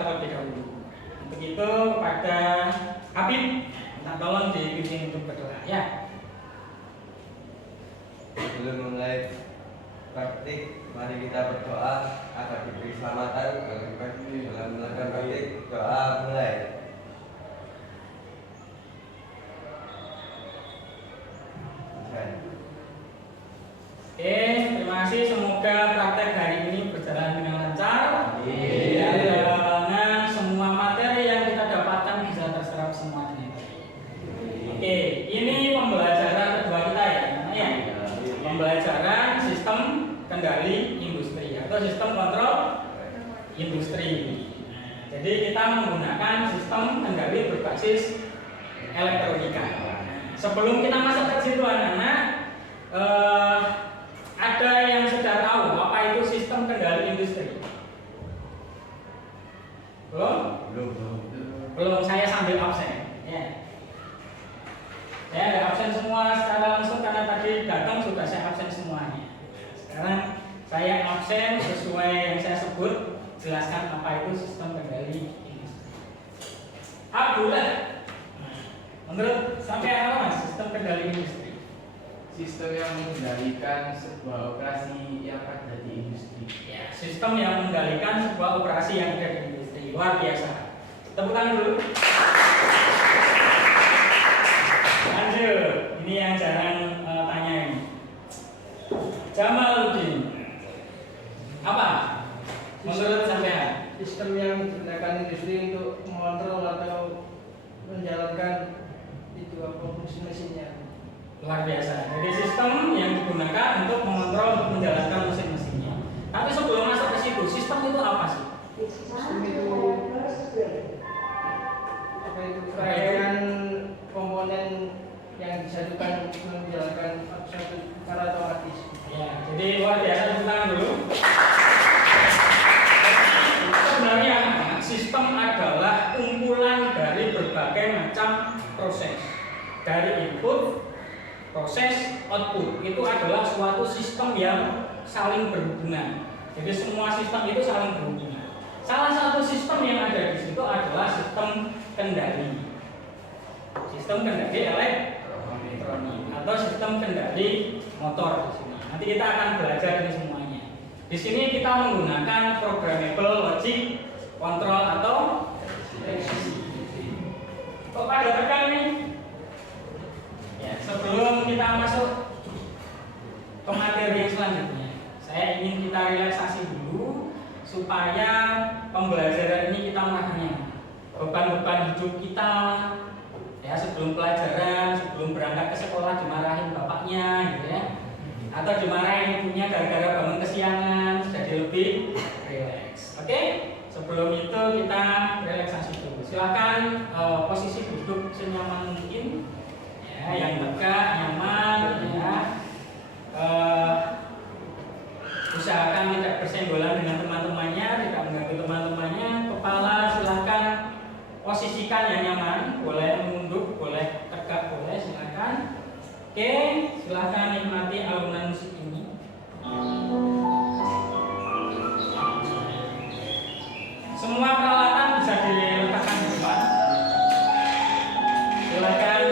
terlebih dahulu. Untuk itu kepada Habib, minta tolong dipimpin untuk berdoa ya. Sebelum mulai praktik, mari kita berdoa agar diberi keselamatan dalam melakukan praktik. Doa mulai. Oke, terima kasih. Semoga praktek hari ini berjalan dengan lancar. Dan semua materi yang kita dapatkan bisa terserap semua dengan baik. Oke, ini pembelajaran kedua kita ya, namanya pembelajaran sistem kendali industri atau sistem kontrol industri. Jadi kita menggunakan sistem kendali berbasis elektronika. Sebelum kita masuk ke situ anak-anak, ada yang sudah tahu apa itu sistem kendali industri? Belum. Saya sambil absen. Ya. Saya ada absen semua secara langsung karena tadi datang sudah saya absen semuanya. Sekarang saya absen sesuai yang saya sebut, jelaskan apa itu sistem kendali industri. Abdullah, menurut sampai apa mas sistem kendali industri? Sistem yang mengendalikan sebuah operasi yang ada di industri. Ya, sistem yang mengendalikan sebuah operasi yang ada di industri. Luar biasa. Tepuk tangan dulu. Lanjut. Ini yang jarang tanya ini. Jamaluddin. Apa? Menurut sampean? Sistem yang digunakan industri untuk mengontrol atau menjalankan itu apa fungsi mesinnya. Luar biasa. Jadi sistem yang digunakan untuk mengontrol, untuk menjalankan mesin-mesinnya. Tapi sebelum masuk ke situ, sistem itu apa sih? Sistem itu apa itu rangkaian komponen yang disatukan untuk menjalankan suatu secara otomatis. Ya, jadi luar biasa, tepuk tangan dulu. Sebenarnya sistem adalah kumpulan dari berbagai macam proses. Dari input, proses, output. Itu adalah suatu sistem yang saling berhubungan. Jadi semua sistem itu saling berhubungan. Salah satu sistem yang ada di situ adalah sistem kendali. Sistem kendali elektronik atau sistem kendali motor di sini. Nanti kita akan belajar ini semuanya. Di sini kita menggunakan programmable logic control atau presisi. Kok pada tekan nih? Ya, sebelum kita masuk ke materi yang selanjutnya, saya ingin kita relaksasi dulu supaya pembelajaran ini kita merasakannya. Beban-beban hidup kita ya sebelum pelajaran, sebelum berangkat ke sekolah dimarahin bapaknya gitu ya. Atau dimarahin ibunya gara-gara bangun kesiangan, jadi lebih rileks. Oke? Sebelum itu kita relaksasi dulu. Silakan posisi duduk senyaman mungkin. Ya, yang tegak, nyaman ya. Usahakan tidak bersenggolan dengan teman-temannya, tidak mengganggu teman-temannya. Kepala silakan posisikan yang nyaman, boleh menunduk, boleh tegak, boleh silakan. Oke, silakan nikmati alunan musik ini. Semua peralatan bisa diletakkan di depan. Silakan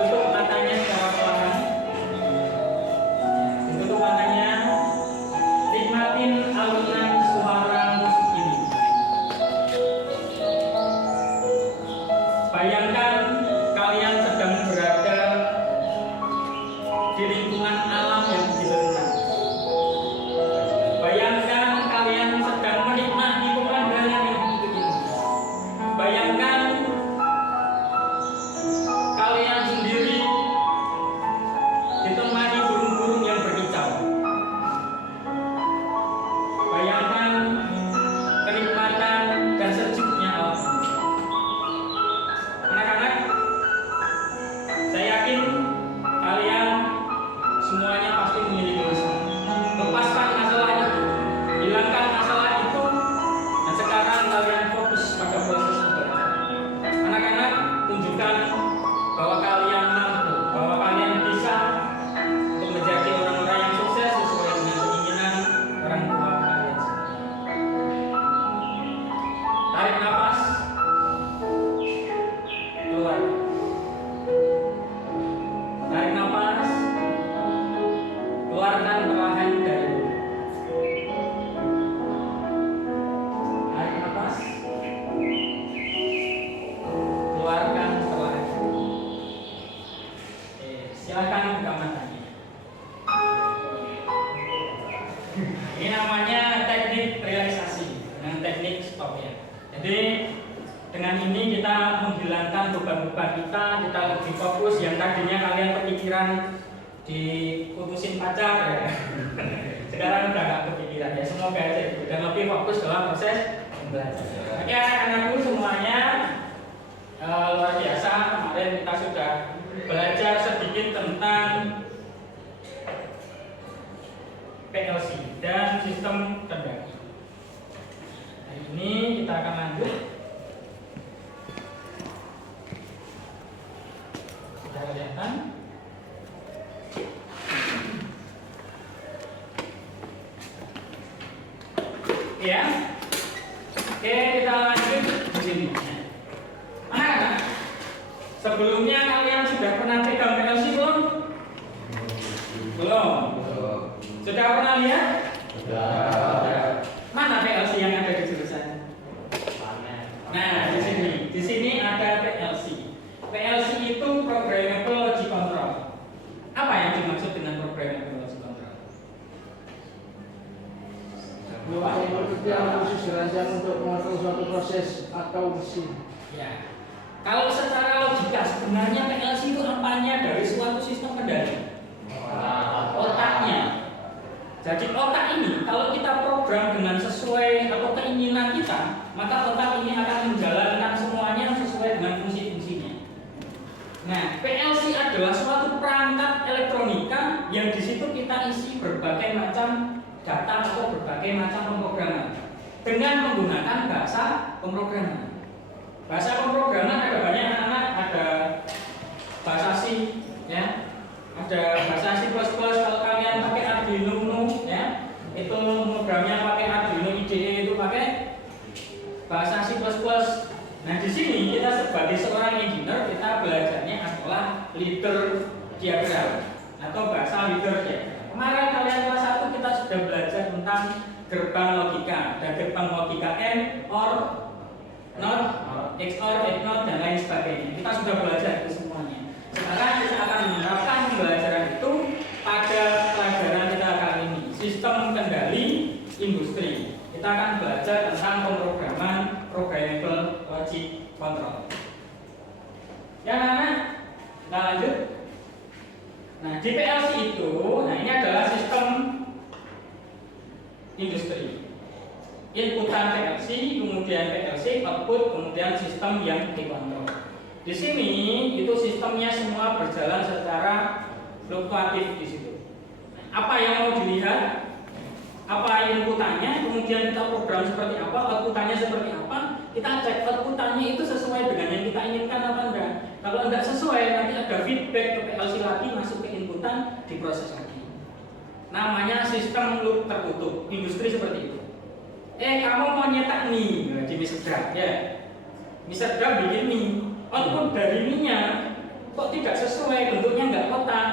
tutup matanya secara perlahan. Tutup matanya. Nikmatin alunan suara musik ini. Bayangkan kalian sedang berada di lingkungan alam yang dilenang. Bayangkan kalian sedang menikmati pemandangan Tarik nafas, keluar. Tarik nafas, keluarkan perlahan dari mulut. Tarik nafas, keluarkan perlahan. Silakan buka matanya. Ini namanya teknik realisasi dengan teknik stop ya. Jadi dengan ini kita menghilangkan beban-beban kita lebih fokus yang tadinya kalian kepikiran diputusin pacar ya. Sekarang udah gak kepikiran ya, semoga aja itu dan lebih fokus dalam proses belajar. Oke anak-anakku semuanya, luar biasa kemarin kita sudah belajar sedikit tentang PLC dan sistem kendali. Hari ini kita akan lanjut. Sudah kelihatan? Ya. Oke, kita lanjut di sini. Anak-anak, sebelumnya kalian sudah pernah pegang PLC belum? Belum. Sudah pernah lihat? Sudah. Mana PLC yang ada di jurusan? Nah, di sini ada PLC. PLC itu Programmable Logic Control. Apa yang dimaksud dengan Programmable Logic Control? Yang khusus dirancang untuk mengatur suatu proses atau mesin. Ya. Kalau secara logika sebenarnya PLC itu apanya dari suatu sistem kendali? Otaknya. Jadi otak ini kalau kita program dengan sesuai atau keinginan kita, maka otak ini akan menjalankan semuanya sesuai dengan fungsi-fungsinya. Nah, PLC adalah suatu perangkat elektronika yang di situ kita isi berbagai macam data atau berbagai macam pemrograman dengan menggunakan bahasa pemrograman. Bahasa pemrograman ada banyak anak, ada bahasa C, ya, ada bahasa C++. Kalau kalian pakai Arduino Uno, ya, itu programnya pakai Arduino IDE, itu pakai bahasa C++. Nah di sini kita sebagai seorang engineer kita belajarnya adalah leader diagram atau bahasa leader diagram. Kemarin kalian kelas 1 kita sudah belajar tentang gerbang logika, ada gerbang logika AND, OR, NOT, XOR, XNOT dan lain sebagainya. Kita sudah belajar itu semuanya. Sekarang kita akan menerapkan pembelajaran itu pada pelajaran kita kali ini, sistem kendali industri. Kita akan belajar tentang pemrograman Programmable Logic Control. Ya anak-anak, kita lanjut. Nah di PLC itu, nah ini adalah sistem industri. Inputan PLC, kemudian PLC output, kemudian sistem yang dikontrol. Di sini itu sistemnya semua berjalan secara fluktuatif di situ. Apa yang mau dilihat? Apa inputannya? Kemudian kita program seperti apa? Outputannya seperti apa? Kita cek outputannya itu sesuai dengan yang kita inginkan apa enggak. Kalau enggak sesuai, nanti ada feedback ke PLC lagi masuk ke inputan, diproses lagi. Namanya sistem loop tertutup. Industri seperti itu. Kamu mau nyetak mie di mie sedap, ya? Mie sedap bikin mie. Output dari mie-nya kok tidak sesuai, bentuknya enggak kotak.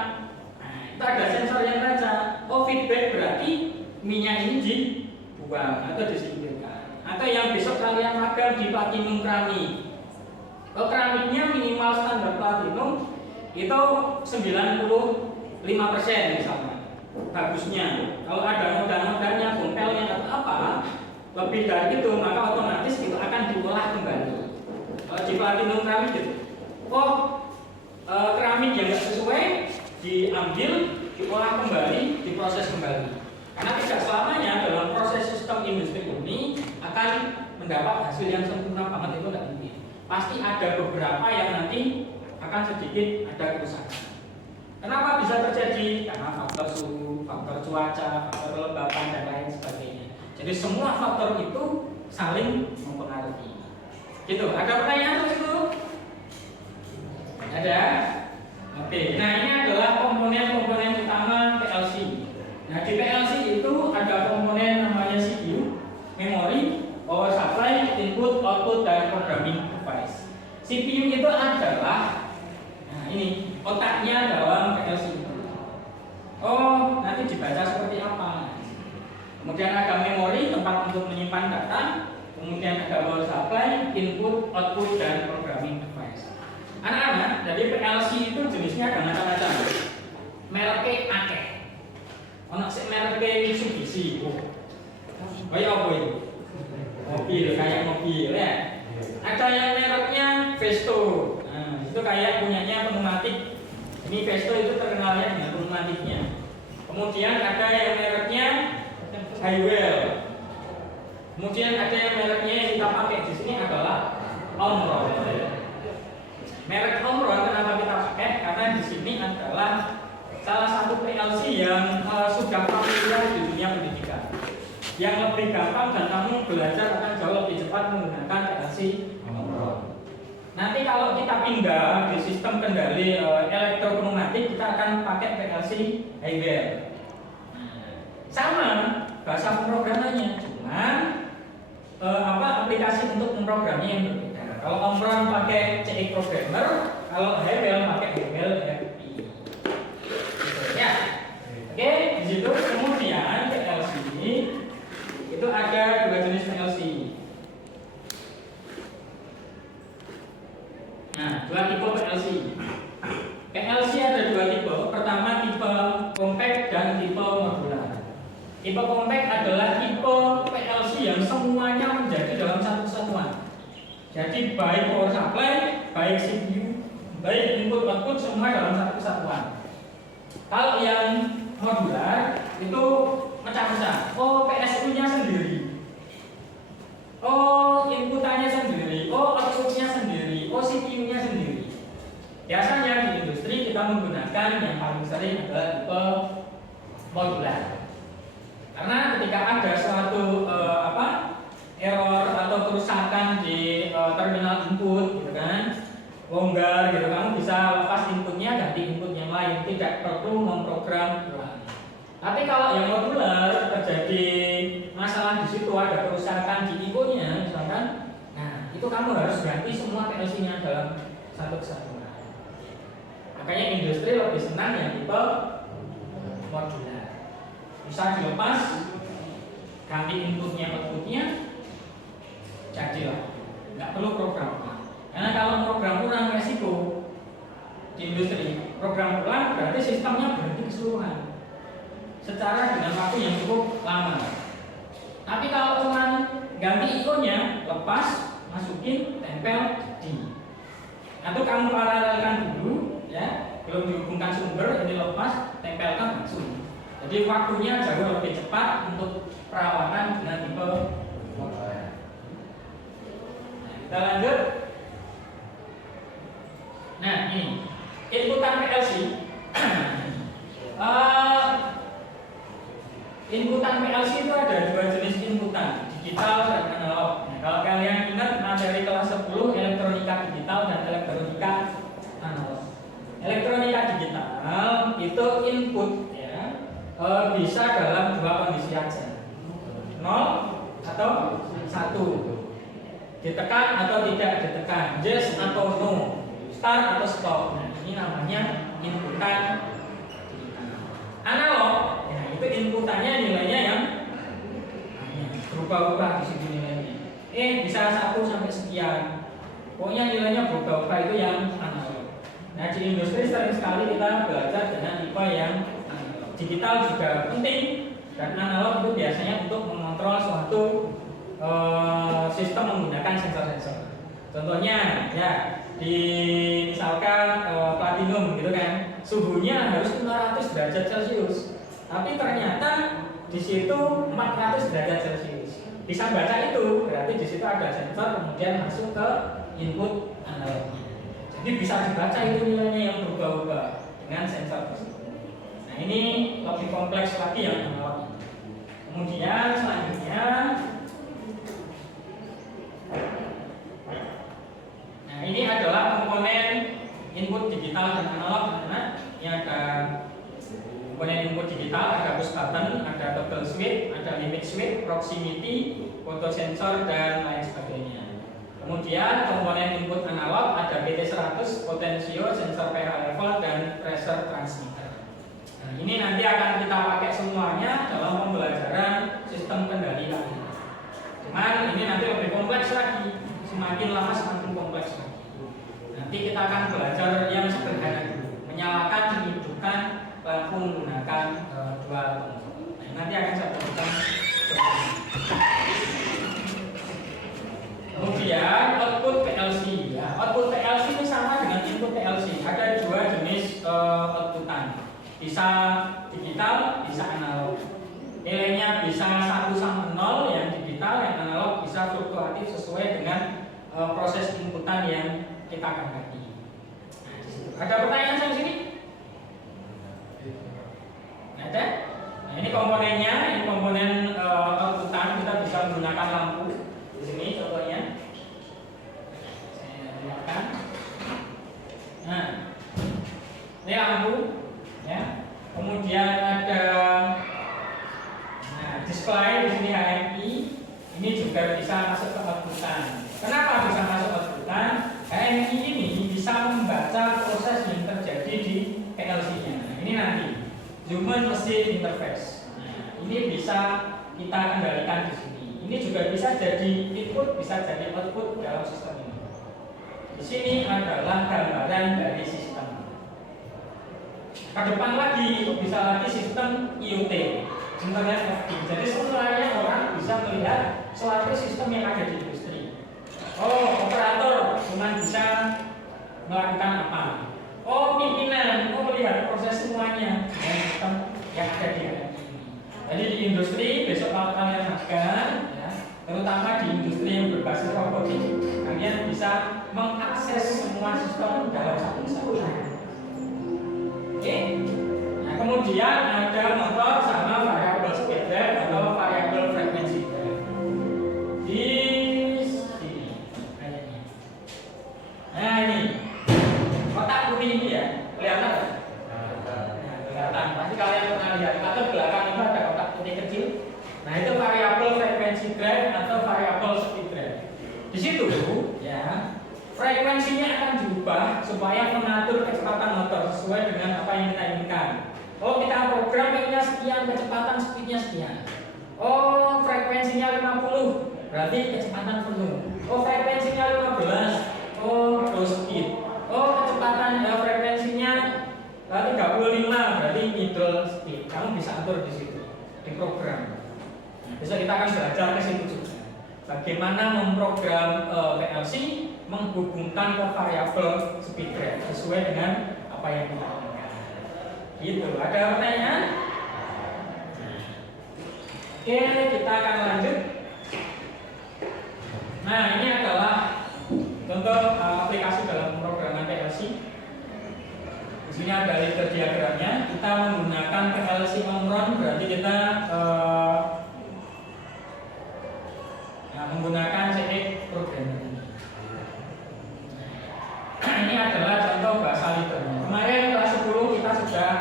Nah, itu ada sensor yang baca. Oh, feedback berarti mie-nya ini dibuang atau disingkirkan. Atau yang besok kalian magang di platinum keramik. Kalau keramiknya minimal standar platinum itu 95% misalnya. Bagusnya. Kalau ada noda-nodanya, bompelnya atau apa, lebih dari itu maka otomatis itu akan diolah kembali. Di platinum keramik gitu. Keramik yang tidak sesuai diambil, diolah kembali, diproses kembali. Karena tidak selamanya dalam proses sistem industri ini akan mendapat hasil yang sempurna banget, itu tidak mungkin. Pasti ada beberapa yang nanti akan sedikit ada kerusakan. Kenapa bisa terjadi? Karena faktor suhu, faktor cuaca, faktor kelembapan dan lain sebagainya. Jadi semua faktor itu saling mempengaruhi. Gitu. Ada pertanyaan terus itu? Ada? Oke. Nah ini adalah komponen-komponen utama PLC. Nah di PLC itu ada komponen namanya CPU, memori, power supply, input, output, CPU itu adalah, nah ini otaknya dalam PLC. Oh, nanti dibaca seperti apa? Kemudian ada memori, tempat untuk menyimpan data. Kemudian ada power supply, input, output, dan programming device. Anak-anak, jadi PLC itu jenisnya ada macam-macam. Mereknya akeh. Ono sing mereknya Mitsubishi. Kayak apa itu? Mobil, kayak mobil ya. Ada yang mereknya Vesto. Nah, itu kayak punyanya pneumatik. Ini Vesto itu terkenalnya dengan pneumatiknya. Kemudian ada yang mereknya Honeywell. Kemudian ada yang mereknya yang kita pakai di sini adalah Omron. Merek Omron kenapa kita pakai? Karena di sini adalah salah satu PLC yang sudah familiar di dunia pendidikan. Yang lebih gampang dan kamu belajar akan jauh lebih cepat menggunakan PLC Omron. Nanti kalau kita pindah di sistem kendali elektropneumatik, kita akan pakai PLC Honeywell. Sama bahasa pemrogramannya, cuman aplikasi untuk memprogramnya yang berbeda. Kalau Omron pakai CX Programmer, kalau Honeywell pakai Honeywell FI. Ya, oke. Di situ kemudian PLC itu ada dua jenis PLC. Nah, dua tipe PLC. PLC ada dua tipe. Pertama tipe compact dan tipe modular. Tipe compact adalah tipe PLC yang semuanya menjadi dalam satu kesatuan. Jadi baik power supply, baik CPU, baik input output semua dalam satu kesatuan. Kalau yang modular itu macam-macam. Oh, PSU-nya sendiri. Oh, inputannya sendiri. Oh, outputnya sendiri. Oh, CPU-nya sendiri. Biasanya di industri kita menggunakan yang paling sering adalah tipe modular. Karena ketika ada suatu error atau kerusakan di terminal input, gitu kan, longgar, gitu, kamu bisa lepas inputnya ganti input yang lain, tidak perlu memprogram ulang. Tapi kalau yang modular terjadi masalah di situ, ada kerusakan di IO-nya, misalkan, nah itu kamu harus ganti semua PLC-nya dalam satu kesatuan. Makanya industri lebih senang yang tipe modular. Bisa dilepas, ganti inputnya, outputnya, jadilah. Nggak perlu program ulang. Karena kalau program ulang resiko di industri, program ulang berarti sistemnya berhenti keseluruhan secara dengan waktu yang cukup lama. Tapi kalau cuma ganti ikonnya, lepas, masukin, tempel, di. Atau kamu paralelkan dulu, ya, belum dihubungkan sumber, ini lepas, tempelkan langsung. Jadi waktunya jauh lebih cepat untuk perawatan dengan tipe modular. Nah, kita lanjut. Nah, ini inputan PLC. Inputan PLC itu ada dua jenis inputan, digital dan analog. Nah, kalau kalian ingat materi kelas 10 elektronika digital dan elektronika analog. Elektronika digital itu input, ya, bisa dalam dua kondisi aja, 0 atau 1, ditekan atau tidak ditekan, yes atau no, start atau stop. Nah, ini namanya inputan analog. Ya, itu inputannya nilainya yang berubah-ubah di situ nilainya. Bisa 1 sampai sekian. Pokoknya nilainya berubah-ubah, itu yang analog. Nah, di industri sering sekali kita belajar dengan tipe yang analog. Digital juga penting, dan analog itu biasanya untuk mengontrol suatu sistem menggunakan sensor-sensor. Contohnya, ya, di misalkan platinum gitu kan, suhunya harus 500 derajat Celcius, tapi ternyata di situ 400 derajat Celcius. Bisa baca itu, berarti di situ ada sensor, kemudian masuk ke input analognya. Jadi bisa dibaca itu nilainya yang berubah-ubah dengan sensor tersebut. Nah, ini lebih kompleks lagi yang analog. Kemudian selanjutnya, nah ini adalah komponen input digital dan analog. Nah, ini ada komponen input digital, ada push button, ada toggle switch, ada limit switch, proximity, photo sensor, dan lain sebagainya. Kemudian komponen input analog ada PT100, potensio, sensor pH level, dan pressure transmitter. Nah, ini nanti akan kita pakai semuanya dalam pembelajaran sistem kendali lain. Cuman ini nanti lebih kompleks lagi, semakin lama semakin kompleks lagi. Nanti kita akan belajar yang sederhana dulu, menyalakan, menghidupkan lampu menggunakan dua tombol. Nah, nanti akan saya berikan contohnya. Kemudian output PLC, ya. Output PLC ini sama dengan input PLC. Ada dua jenis outputan, bisa digital, bisa analog. Nilainya bisa 1 sama 0 yang digital, yang analog bisa fluktuatif sesuai dengan proses inputan yang kita ganti. Nah, di situ. Ada pertanyaan sampai sini? Ada? Nah, ini komponennya, ini komponen outputan, kita bisa menggunakan lampu. Di sini contohnya, saya lihatkan. Nah, ini lampu, ya. Kemudian ada display di sini HMI. Ini juga bisa masuk ke outputan. Kenapa bisa masuk outputan? HMI ini bisa membaca proses yang terjadi di PLC-nya. Nah, ini nanti human machine interface. Nah, ini bisa kita kendalikan di sini. Ini juga bisa jadi input, bisa jadi output dalam sistem ini. Di sini adalah gambaran dari sistem. Ke depan lagi itu bisa lagi sistem IoT, Internet of Things. Jadi semuanya orang bisa melihat suatu sistem yang ada di industri. Oh, operator cuma bisa melakukan apa? Oh, pimpinan, melihat proses semuanya dan sistem yang ada di ini. Jadi di industri besok kalau kalian makan, ya, terutama di industri yang berbasis robotik, kalian bisa mengakses semua sistem dalam satu saat. Oke. Nah, kemudian ada motor sama variable speed drive atau variable frequency drive. Di sini kayaknya. Nah, ini kotak putih ini ya, kelihatan nggak? Kelihatan. Pasti kalian pernah lihat. Atau belakang itu ada kotak putih kecil. Nah, itu variable frequency drive atau variable speed drive. Di situ, ya, frekuensinya akan diubah supaya mengatur kecepatan motor sesuai dengan apa yang kita inginkan. Oh, kita program nya sekian, kecepatan speednya sekian. Oh, frekuensinya 50, berarti kecepatan penuh. Oh, frekuensinya 15, oh, low speed. Oh, kecepatan frekuensinya 35, berarti middle speed. Kamu bisa atur di situ, di program. Besok kita akan belajar ke situ juga. Bagaimana memprogram PLC menghubungkan ke variabel speed drive sesuai dengan apa yang kita inginkan. Gitu. Ada pertanyaan? Oke, kita akan lanjut. Nah, ini adalah contoh aplikasi dalam pemrograman PLC. Di sini ada leader diagramnya. Kita menggunakan PLC Omron, berarti kita menggunakan CX programmer ini. Ini adalah contoh bahasa leadernya. Kemarin kelas 10 kita sudah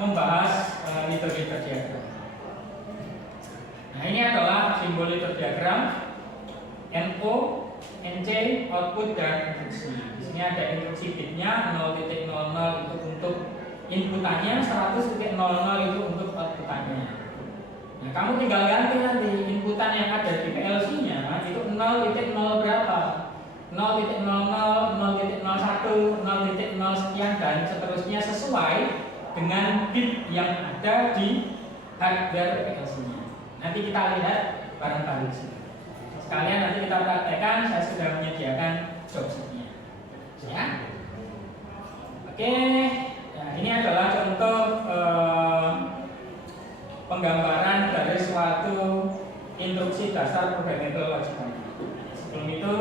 membahas leader diagram. Nah, ini adalah simbol leader diagram. NO, NC, output dan instruksi. Di sini ada instruksi bitnya 0.00 itu untuk inputannya, 100.00 itu untuk outputannya. Nah, kamu tinggal ganti nanti inputan yang ada di PLC-nya itu 0.0 berapa? 0.00, 0.01, 0.0 sekian dan seterusnya sesuai dengan bit yang ada di hardware PLC-nya. Nanti kita lihat bareng-bareng sini. Sekalian nanti kita praktekkan, saya sudah menyediakan job sheet-nya. Ya. Oke, nah, ini adalah contoh penggambaran dari suatu instruksi dasar programmable logic. Sebelum itu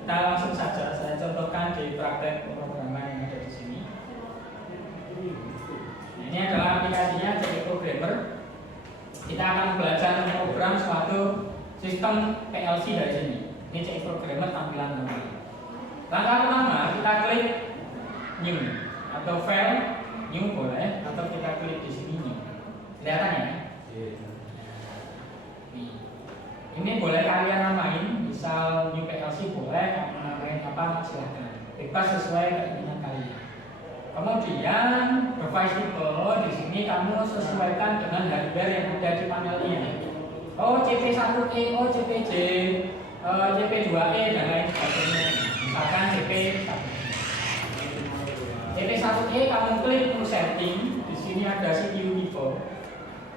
kita langsung saja saya contohkan di praktek pemrograman yang ada di sini. Nah, ini adalah aplikasinya jadi programmer. Kita akan belajar memprogram suatu sistem PLC dari sini. Ini CX programmer tampilan namanya. Langkah pertama kita klik new atau file new boleh, atau kita klik di sini new. Kelihatan ya? Ini boleh kalian namain, misal new PLC boleh. boleh, kamu namain apa silakan, bebas sesuai keinginan kalian. Kemudian device tipe di sini kamu sesuaikan dengan hardware yang ada di panelnya. Oh CP1E, oh CPJ, CP2E dan lain sebagainya. Misalkan CP1E kamu klik untuk setting. Di sini ada CPU tipe.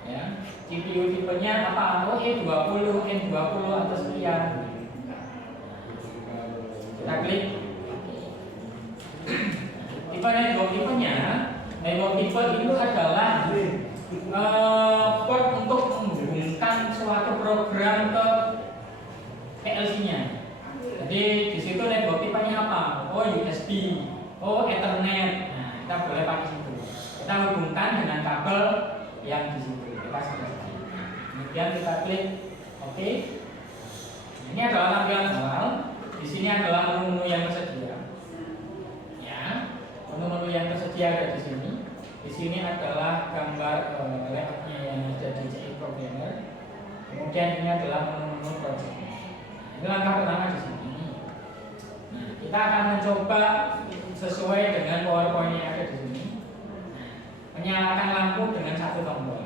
Ya, CPU tipenya apa? Oh E20, N20 atau sekian. Kita klik. Tipe network tipe itu adalah port untuk menghubungkan suatu program ke PLC-nya. Jadi di situ network tipenya apa? Oh USB, oh Ethernet. Nah, kita boleh pakai situ. Kita hubungkan dengan kabel yang di situ. Kita selesai. Kemudian kita klik OK. Ini adalah tampilan awal. Di sini adalah menu-menu yang tersedia. Menu-menu yang tersedia ada di sini. Di sini adalah gambar layoutnya yang ada di CI Programmer. Kemudian ini adalah menu-menu project. Ini langkah pertama di sini. Nah, kita akan mencoba sesuai dengan PowerPoint yang ada di sini. Menyalakan lampu dengan satu tombol.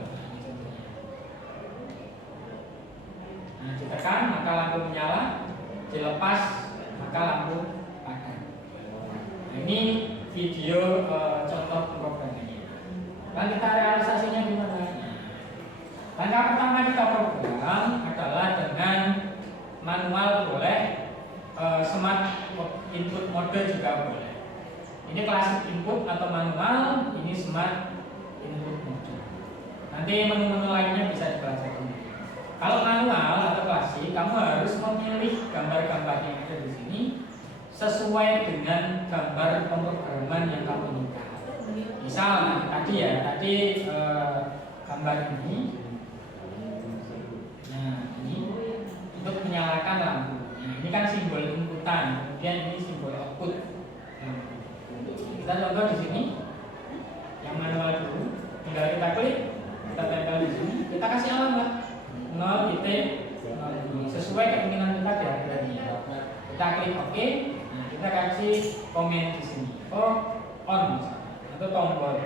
Nah, ditekan maka lampu menyala, dilepas maka lampu padam. Nah, ini video contoh programnya. Dan kita realisasinya gimana? Langkah pertama kita program adalah dengan manual boleh, smart input mode juga boleh. Ini klasik input atau manual, ini smart input mode. Nanti menu-menu lainnya bisa dipelajari. Kalau manual atau klasik, kamu harus memilih gambar-gambar yang ada di sini sesuai dengan gambar pemrograman yang kamu inginkan. Misal tadi gambar ini. Nah, ini untuk menyalakan lampu. Nah, ini kan simbol inputan, kemudian ini simbol output. Nah, kita contoh di sini yang manual dulu. Tinggal kita klik, kita tempel di sini, kita kasih alamat 0.0 sesuai keinginan kita di hardware-nya. Kita klik OK. Kita kasih komen di sini, oh on atau tombol.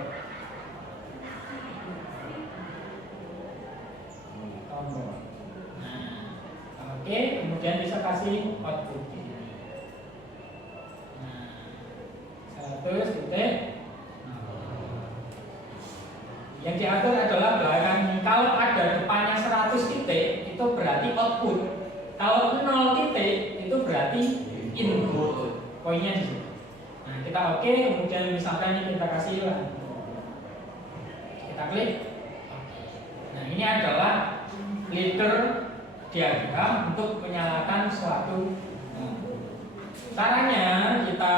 Nah, oke, kemudian bisa kasih output. Nah, 100 titik. Yang diatur adalah belakang ini. Kalau ada depannya 100 titik, itu berarti output. Kalau 0 titik, itu berarti input. Poinnya di sini. Nah, kita oke, kemudian misalkan ini kita kasih lampu. Kita klik. Nah, ini adalah leader diagram untuk menyalakan suatu lampu. Caranya kita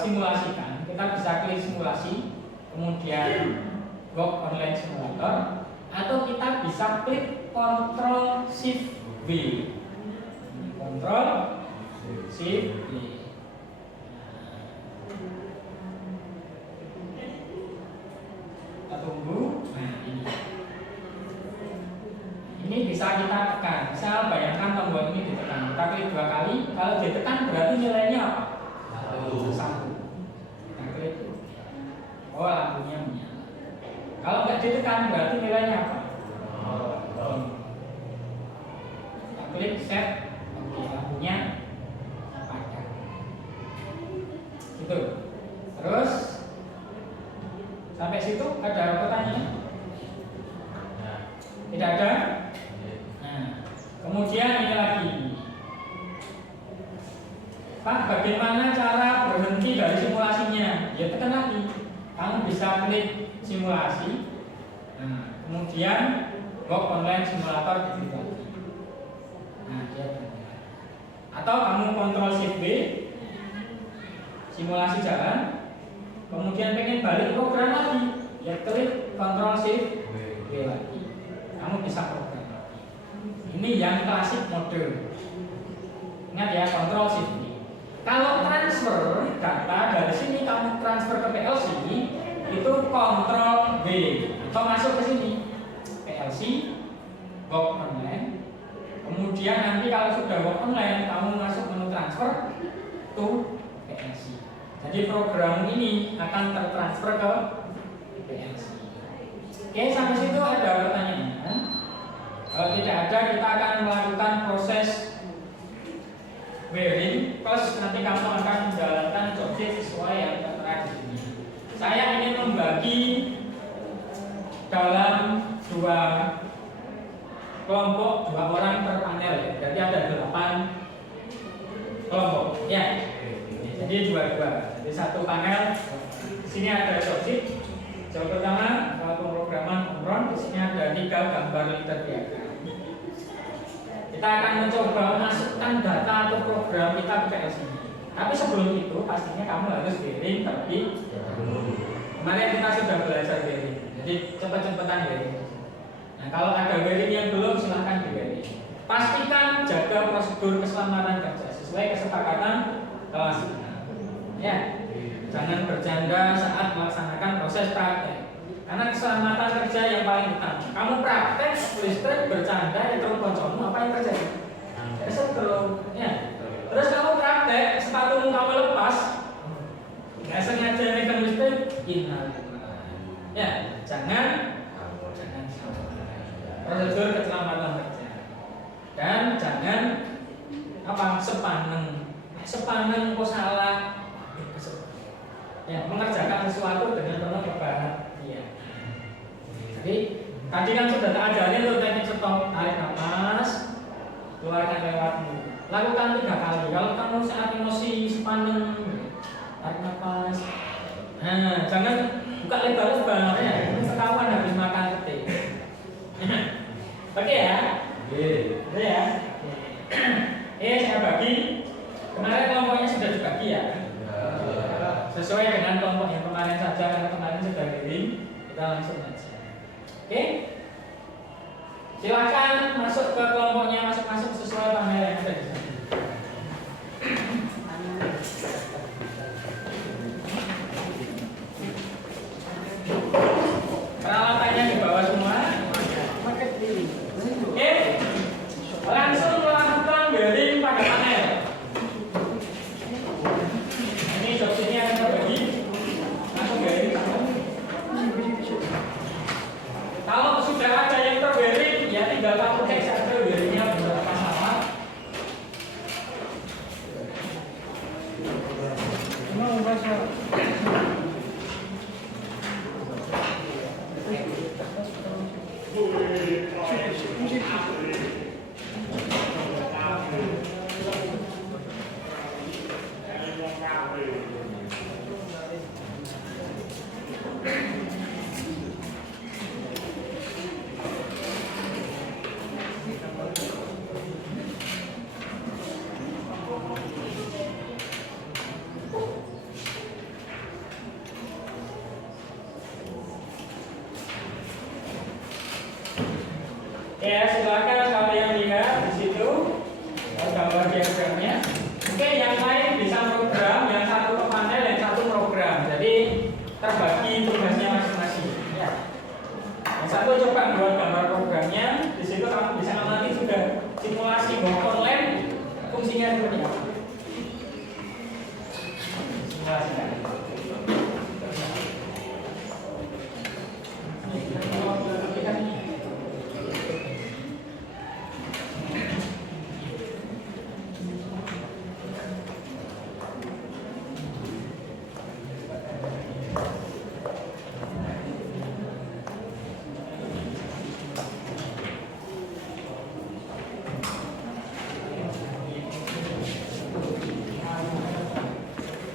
simulasikan. Kita bisa klik simulasi, kemudian work online simulator, atau kita bisa klik Ctrl Shift V. Ctrl Shift V. Kita tunggu. Nah, ini bisa kita tekan. Misal bayangkan tombol ini ditekan. Kita klik 2 kali. Kalau ditekan berarti nilainya apa? 1. Kita klik. Oh, lampunya menyala. Kalau nggak ditekan berarti nilainya apa? 0. Kita klik set. Oke, lampunya padam. Gitu. Terus sampai situ ada pertanyaan? Tidak ada? Nah, kemudian ini lagi. Pak, bagaimana cara berhenti dari simulasinya? Ya tekan lagi. Kamu bisa klik simulasi. Nah, kemudian work online simulator gitu lagi. Nah, dia berhenti. Atau kamu Ctrl Shift B, simulasi jalan. Kemudian pengen balik program lagi, ya klik Ctrl Shift B lagi. Kamu bisa program lagi. Ini yang klasik mode. Ingat ya, Ctrl Shift B. Kalau transfer data dari sini kamu transfer ke PLC, itu Ctrl B atau masuk ke sini PLC work online. Kemudian nanti kalau sudah work online, kamu masuk menu transfer, Jadi program ini akan tertransfer ke PLC. Oke, sampai situ ada pertanyaan? Kalau tidak ada, kita akan melakukan proses wiring. Plus nanti kamu akan menjalankan job sesuai yang tertera di sini. Saya ingin membagi dalam dua kelompok, 2 orang per panel ya. Jadi ada 8 kelompok ya. Jadi 2-2. Jadi satu panel. Di sini ada job Job pertama pemrograman Omron. Di sini ada 3 gambar liter diagram. Kita akan mencoba masukkan data atau program kita ke PLC. Tapi sebelum itu pastinya kamu harus wiring terlebih dahulu. Kemarin kita sudah belajar wiring. Jadi cepat-cepatan wiring. Nah, kalau ada wiring yang belum silahkan di wiring. Pastikan jaga prosedur keselamatan kerja sesuai kesepakatan kelas. Ya, jangan bercanda saat melaksanakan proses praktek. Karena keselamatan kerja yang paling utama. Kamu praktek listrik bercanda itu koncomu apa yang terjadi? Kesetrum. Ya. Terus kamu praktek sepatumu kamu lepas, nggak sengaja megang listrik, ya jangan prosedur keselamatan kerja dan jangan sepaneng kok salah ya mengerjakan sesuatu dengan penuh kebahagiaan. Jadi tadi kan sudah tak ajarin tuh teknik stop, tarik nafas, keluarkan lewat mulut. Lakukan 3 kali. Kalau kamu saat emosi sepaneng, tarik nafas. Nah, jangan buka lebar-lebar ya. Ketahuan habis makan ketik. Oke ya? Oke ya. Saya bagi. Kemarin kelompoknya sudah dibagi ya. Sesuai dengan kelompok yang kemarin saja, karena kemarin sudah wiring, kita langsung aja. Oke? Silakan masuk ke kelompoknya masing-masing sesuai panel yang ada di sana. Peralatannya di bawah semua. Oke? Langsung melakukan wiring pada panel. Ini job-nya akan terbagi. Langsung wiring. Kalau sudah ada yang terwiring, ya tinggal kamu cek saja wiringnya berapa sama. Ya, silakan kalau yang lihat di situ gambar diagramnya. Oke, yang lain bisa program, yang satu ke panel, yang satu program. Jadi terbagi tugasnya masing-masing. Ya. Yang satu coba buat gambar programnya. Di situ kamu bisa nanti sudah simulasi go online fungsinya seperti apa. Simulasikan.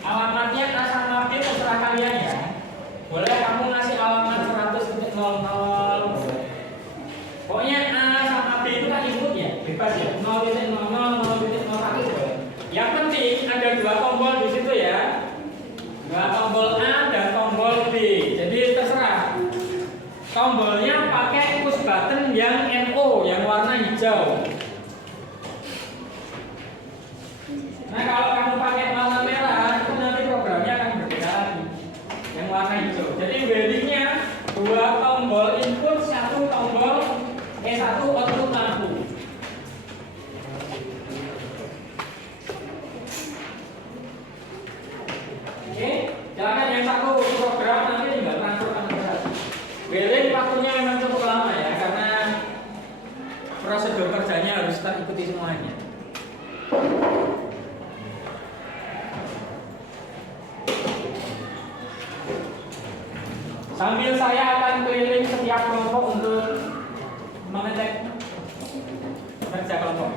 Alamatnya A sama B terserah kalian ya. Boleh kamu ngasih alamat 100.00. Pokoknya A sama B itu kan input ya, bebas ya. 0.00, 0.01. Yang penting ada 2 tombol di situ ya. 2 tombol A dan tombol B. Jadi terserah. Tombolnya pakai push button yang NO, yang warna hijau. Nah, kalau kamu pakai warna merah, itu nanti programnya akan berbeda lagi. Yang warna hijau. Jadi wiringnya 2 tombol input, 1 tombol 1 output lampu. Oke. semester ikuti semuanya. Sambil saya akan keliling setiap kelompok untuk mengecek kerja kelompok.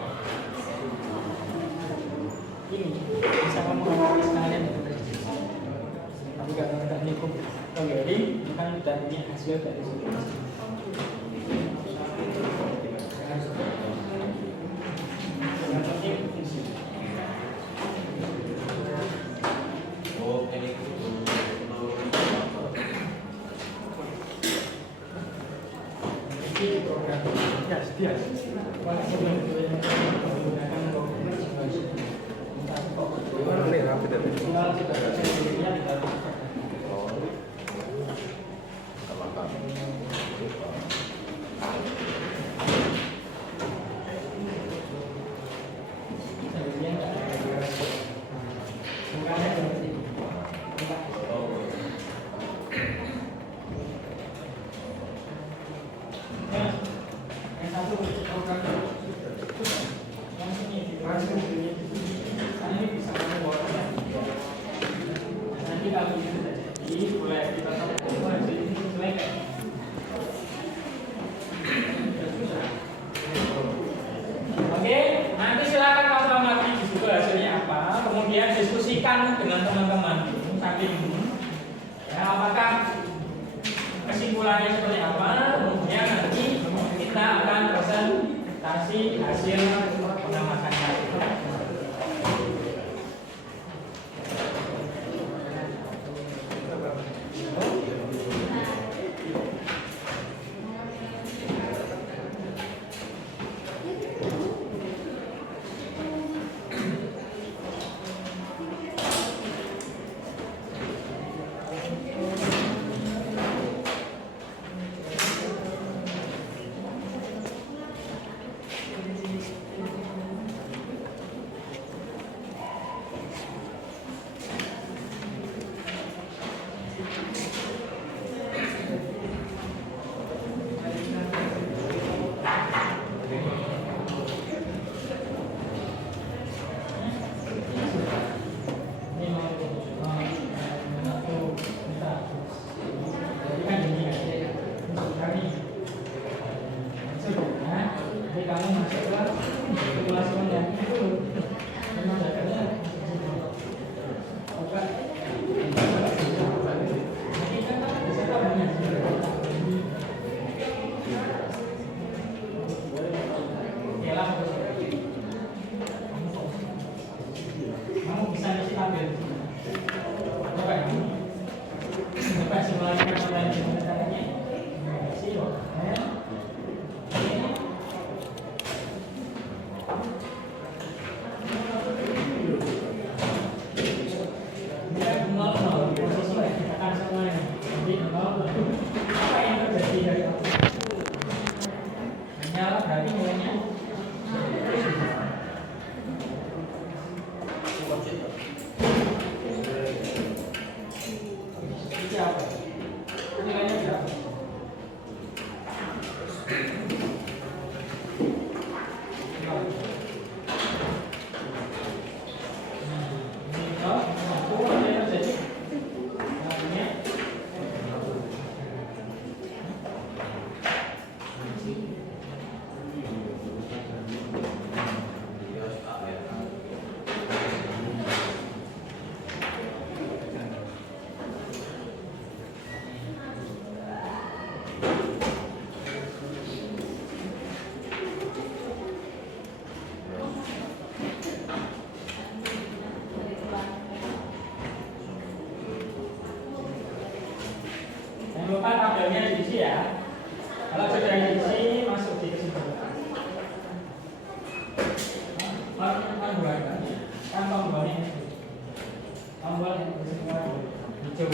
Ini bisa kamu analis kalian, tapi kalau tidak cukup teori, kan tidak punya hasil dari situ. Oh, ini Kemudian diskusikan dengan teman-teman saling ya, apakah kesimpulannya seperti apa, kemudian nanti kita akan presentasi hasil pengamatannya. Lupa tabelnya diisi ya. Kalau sudah diisi masuk di kesimpulan. Kan tombolnya tombol yang kesimpulan hijau.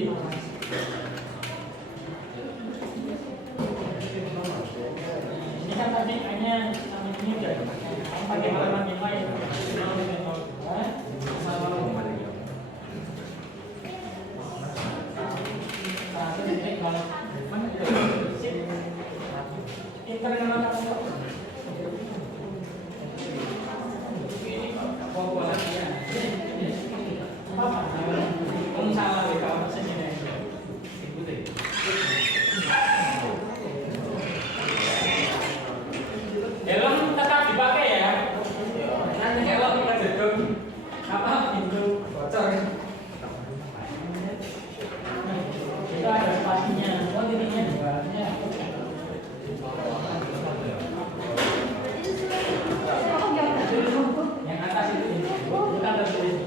Ini kan tadi hanya sama ini udah pakai halaman yang lain. Internal helm tetap dipakai ya. Nanti kalau kita jeduk apa pintu bocor. Itu ada spasinya. Oh titiknya dua. Yang atas itu bukan tertulis.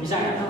Bisa kan?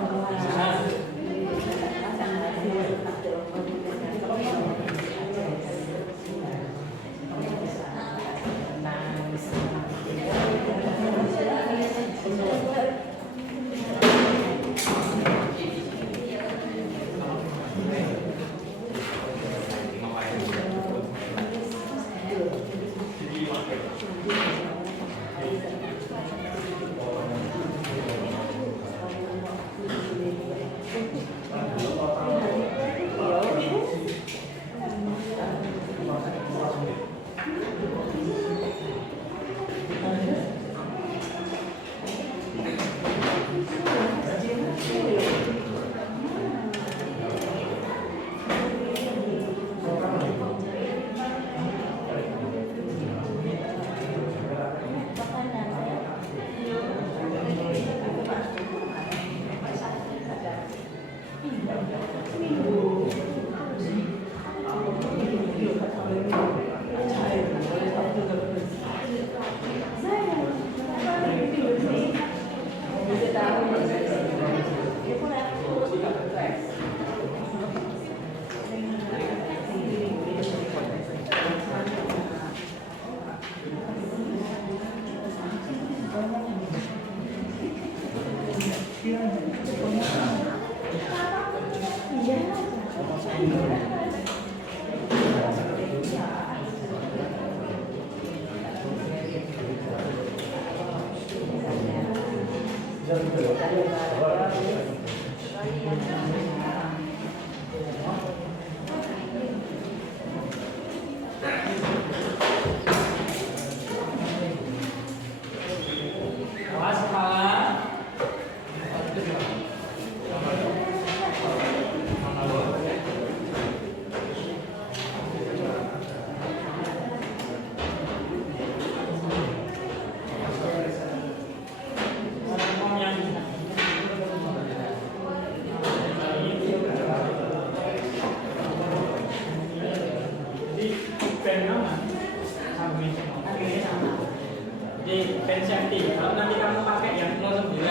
Kalau nanti kamu pakai yang 09,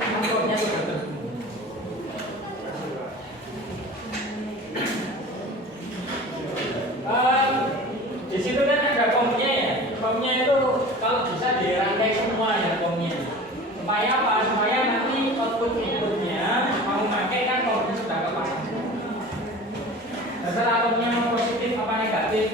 amplopnya sudah terbuka. Di situ kan ada komnya ya. Komnya itu kalau bisa dirangkai semua ya komnya. Supaya apa? Supaya nanti output inputnya mau pakai kan komnya sudah kepasang. Terserah komnya positif apa negatif.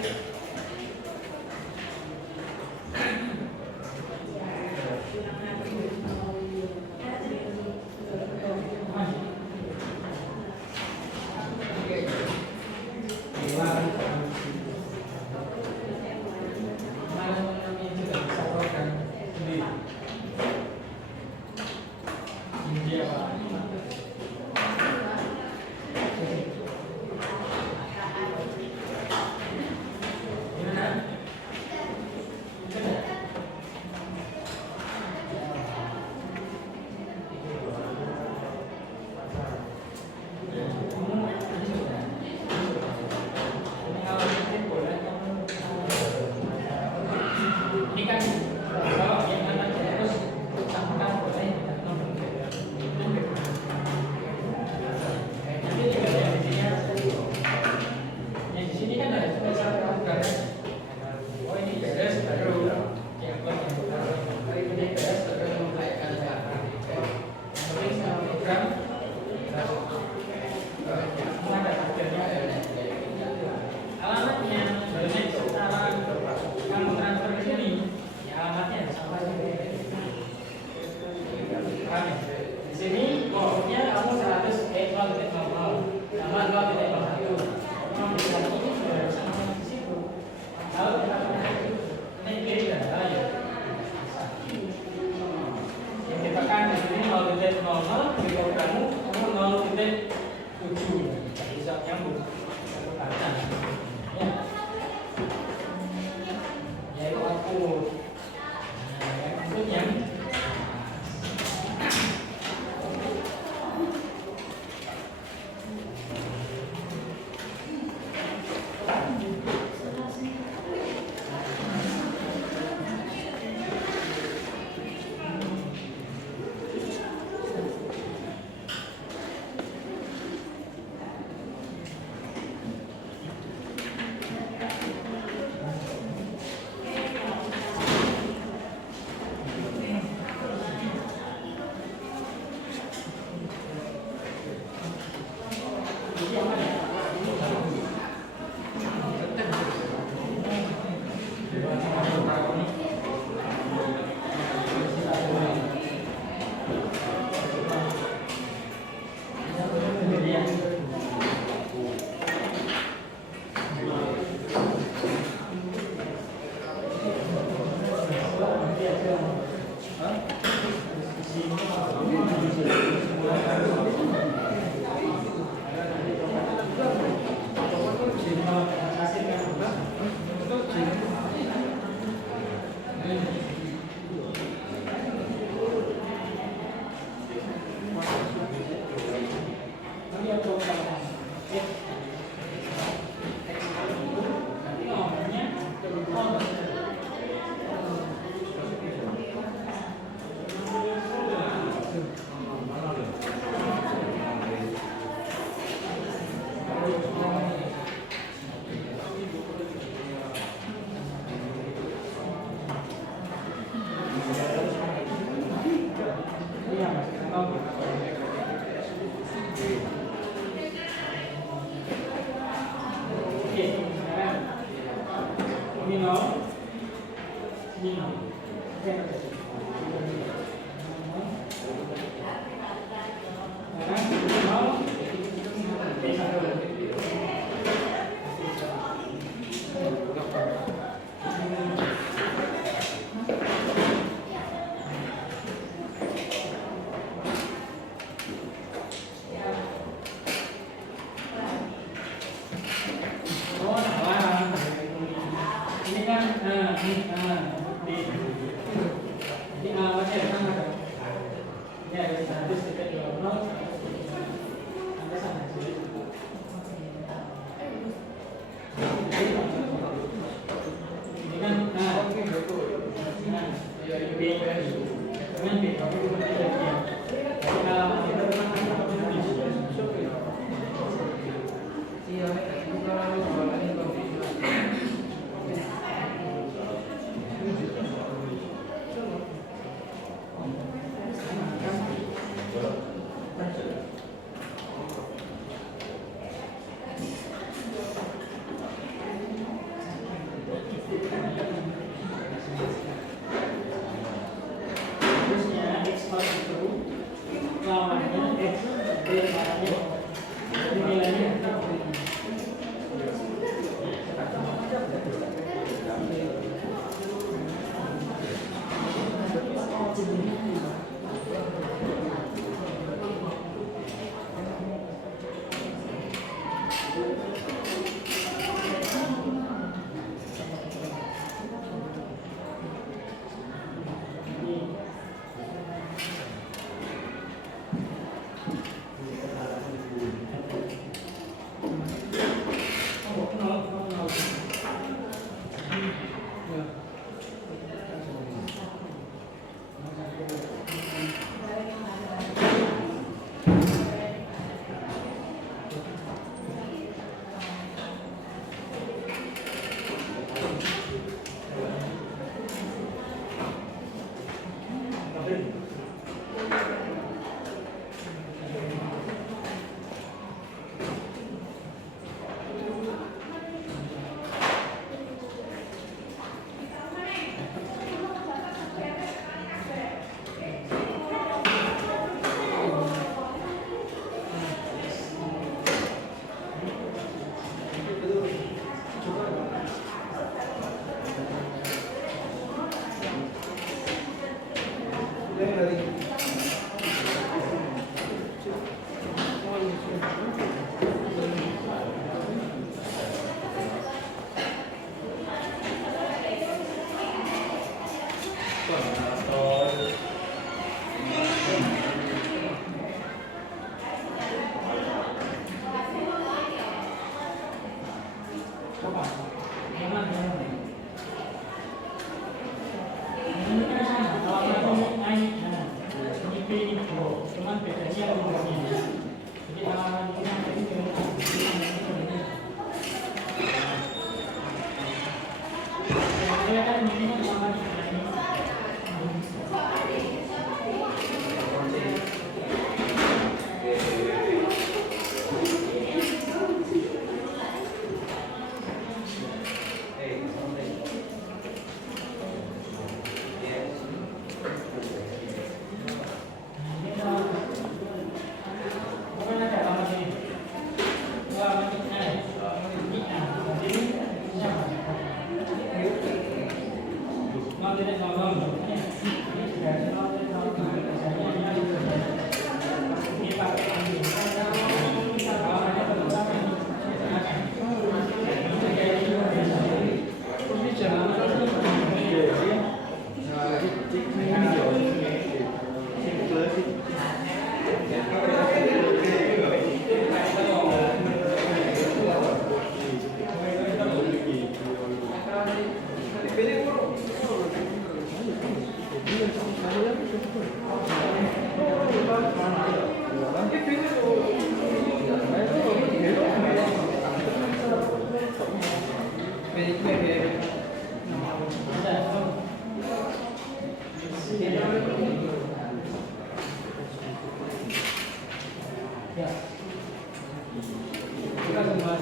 Kita semua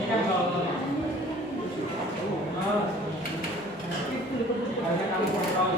ini kan kalau karena kamu kontrol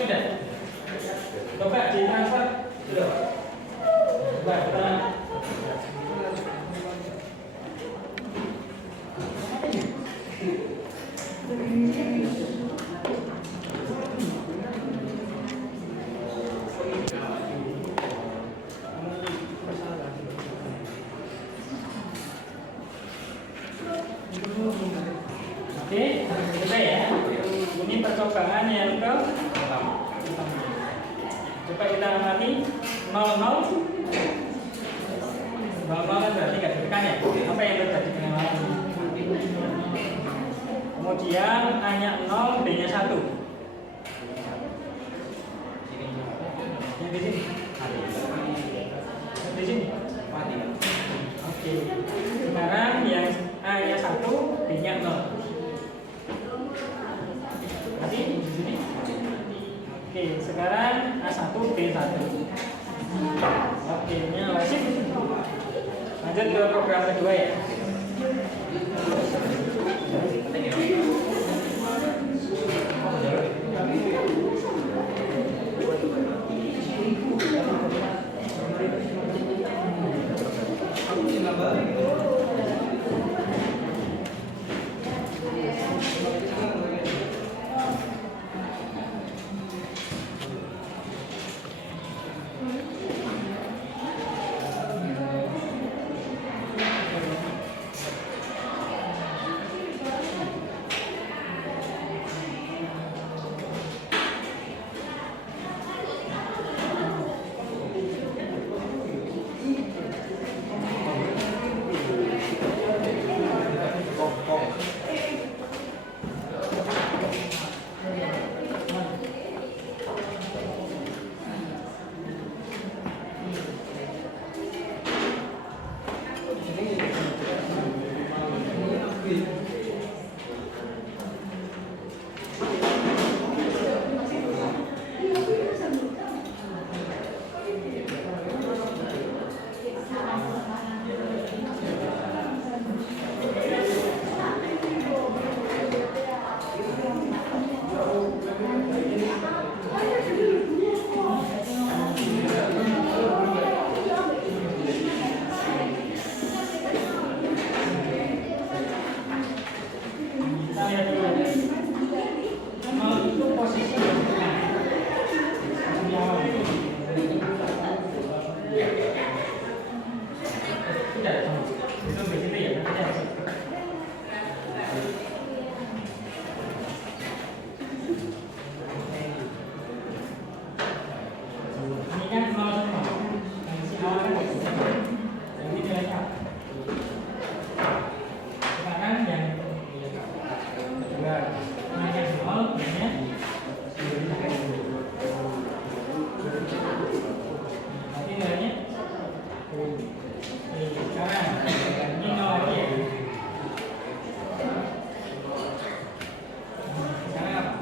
sudah. Coba di transfer sudah. Coba kita oke, sudah ya. Ini percobaan yang ke coba kita amati 00 kan berarti nggak ditekan ya. Apa yang terjadi dengan lain? Kemudian A-nya 0, B-nya 1. Yang di sini. Yang di sini. Mati. Oke. Sekarang yang A-nya 1, B-nya 0. Mati di sini. Oke, sekarang A1, B1. Oke, ini wajib. Lanjut ke program kedua ya. Kita lihat dulu. Nol itu posisi yang tengah. Posisi awal. Tidak, itu begitu ya. Nanti ada. Ini kan nol semua. Posisi awal kan begitu. Jadi nilainya apa? Sekarang yang kedua, nilainya nol, nilainya nanti nilainya sekarang ini nol lagi ya. Sekarang apa?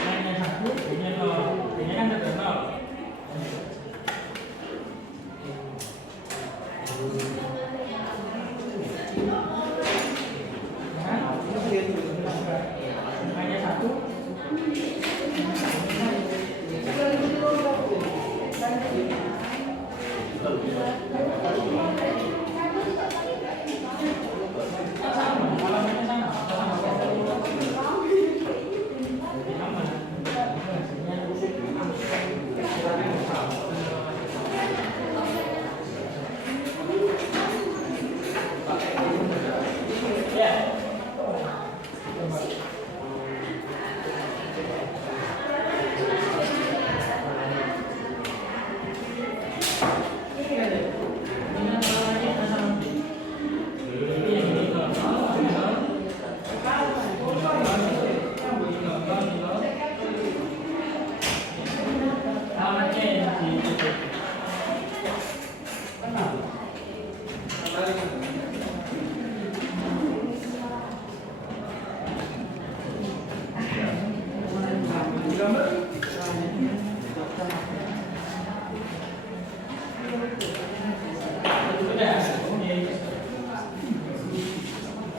Nilainya satu, nilainya nol, nilainya kan tetap nol. Nilainya satu, sama, alamatnya sama, ya. Alamatnya yang di sudah.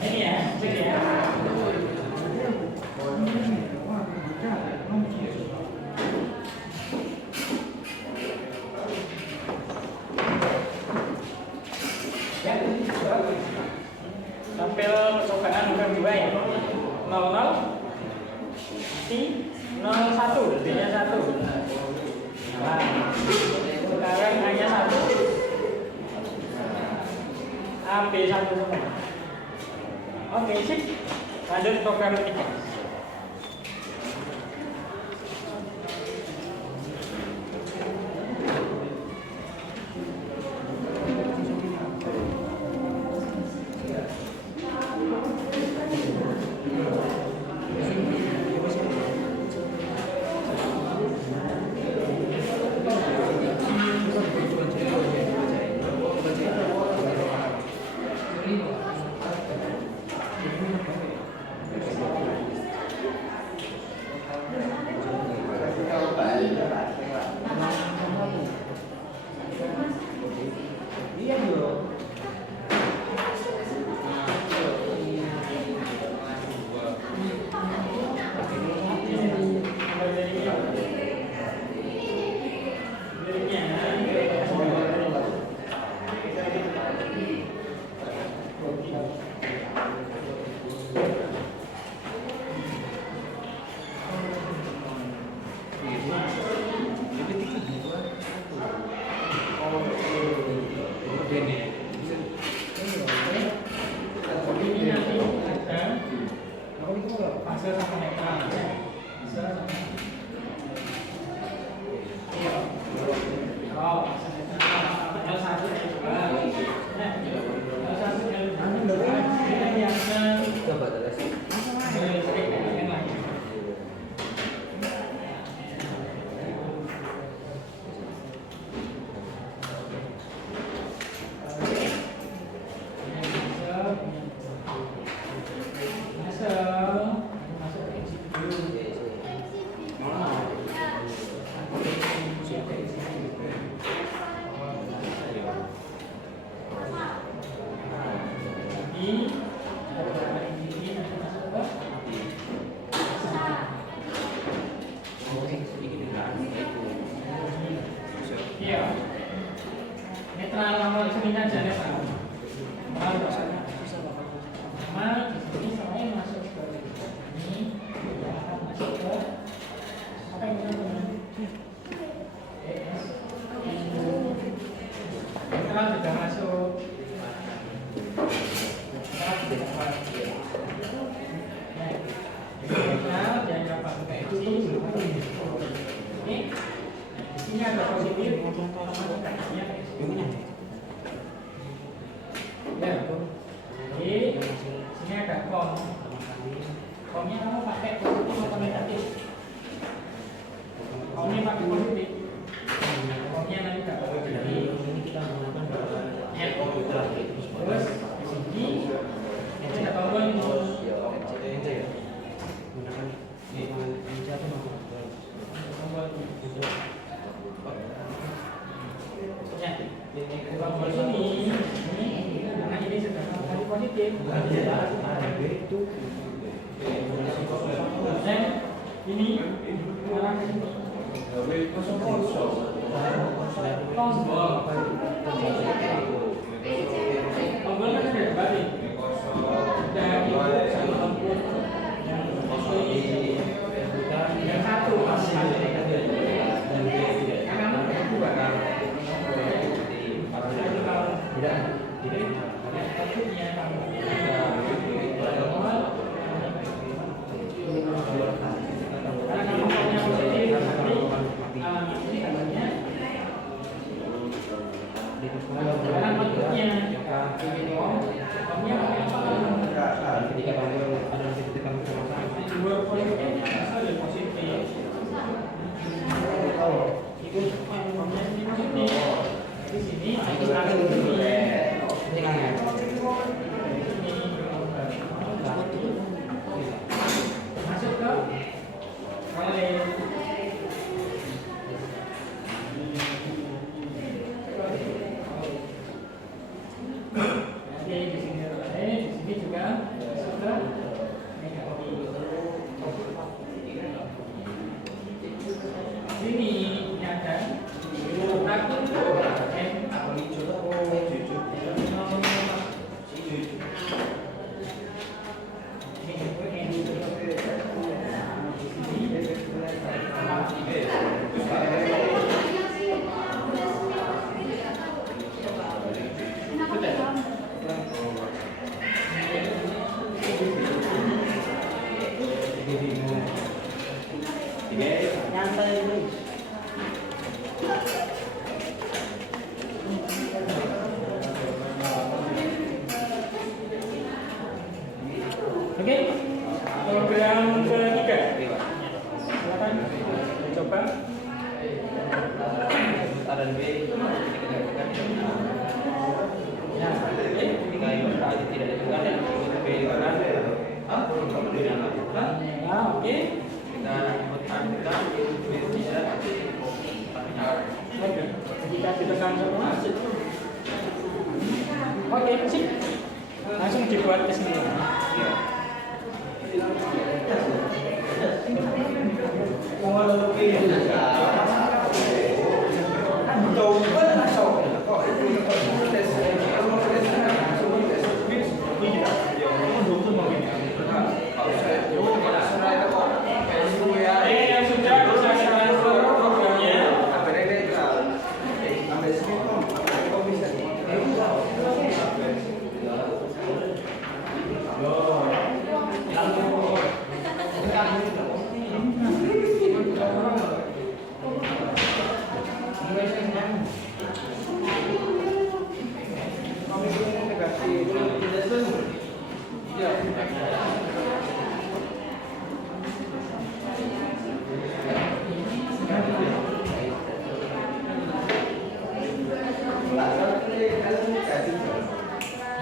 Ini ya, cek ya. Tampil percobaan nomor 2 ya. 00 T 01, D-nya 1. Nah, sekarang hanya 1. A, B 1 semua. Oke, sip. Lanjut program 3. Hasil sama netral ya. Hasil sama. Oh, hasil netral. L1 L2. L1 L2. Ini yang Coba terus. yang lain. Masuk Tombol. Tombol kan sudah dibalik. Dan input sama output. Yang satu masih masuk ke relay. Oke, di sini relay, di sini juga masuk ke sini ada akun Oke, program ketiga. Silakan coba. A dan B Ya, ketika input A tidak ditentukan dan input B ditentukan. ya, oke. Ketika input A ditentukan, input B tidak. Oke, jika ditekan semua, sip. Oke, sip. Langsung dibuat ke sini. Yang sudah bisa transfer programnya.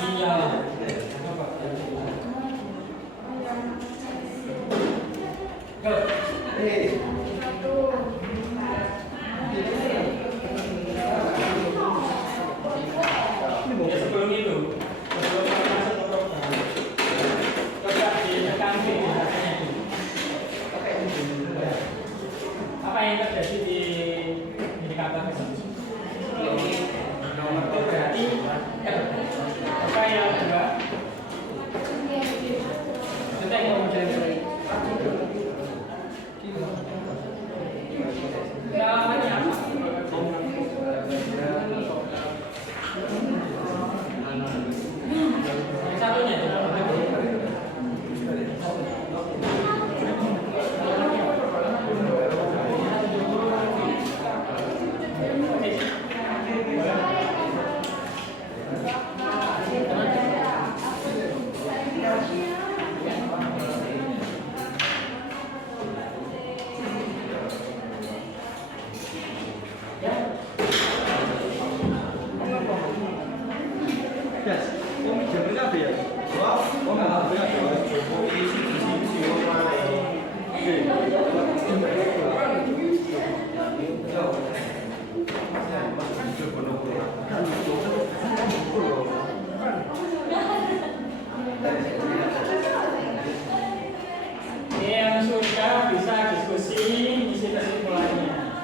Iya. Go. Ya sebelum itu, sebelum masuk ke program, coba ditekan di datanya dulu. Apa yang terjadi di indikator tersebut? Itu berarti apa yang kedua? Kita yang mau mencari jawabannya apa? Yang satunya yang sudah bisa diskusi isi kesimpulannya.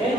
Eh,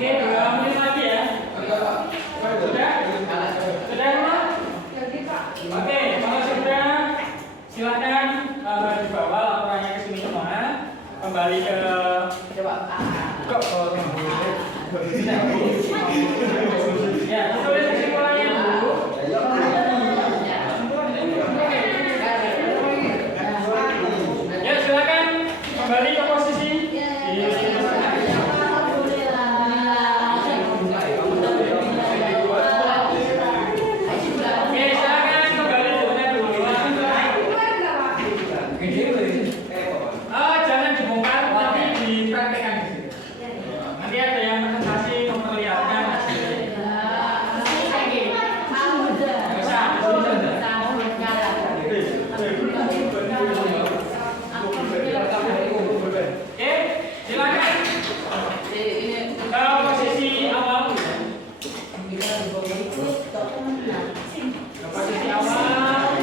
Oke, 2 menit lagi ya. Posisi awal.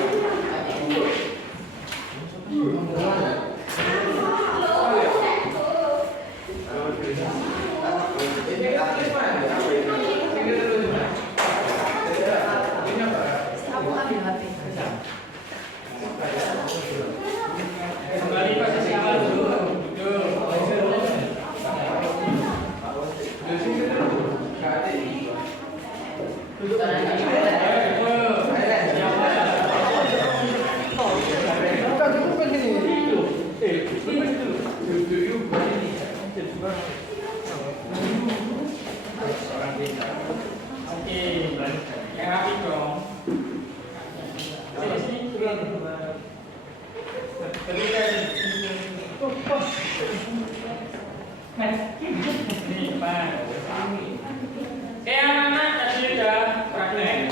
Kembali posisi awal dulu. Oke, yang rapi dong. Sini sini. Nih, Pak. Oke, anak-anak tadi sudah praktek.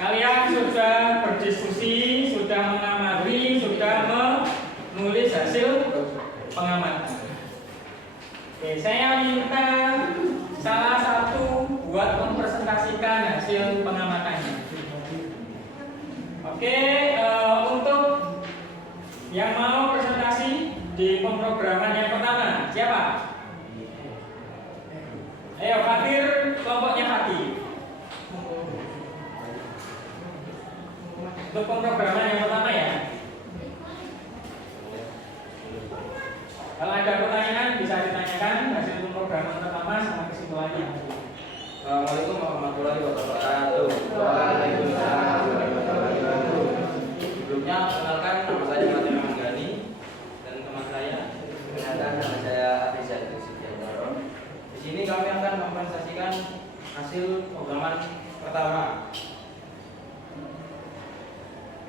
Kalian sudah berdiskusi, sudah mengamati, sudah menulis hasil pengamatan. Oke, saya minta salah satu buat mempresentasikan hasil pengamatannya. Oke, untuk yang mau presentasi di pemrograman yang pertama, siapa? Ayo, Fatir, kelompoknya Fatir. Untuk pemrograman yang pertama ya. Kalau ada pertanyaan bisa ditanyakan hasil pemrograman pertama sama kesimpulannya. Assalamualaikum warahmatullahi wabarakatuh. Waalaikumsalam warahmatullahi wabarakatuh. Sebelumnya perkenalkan, nama saya Fatir Manggani dan teman saya. Perkenalkan, nama saya Afizah Sugiantoro. Di sini kami akan mempresentasikan hasil pemrograman pertama.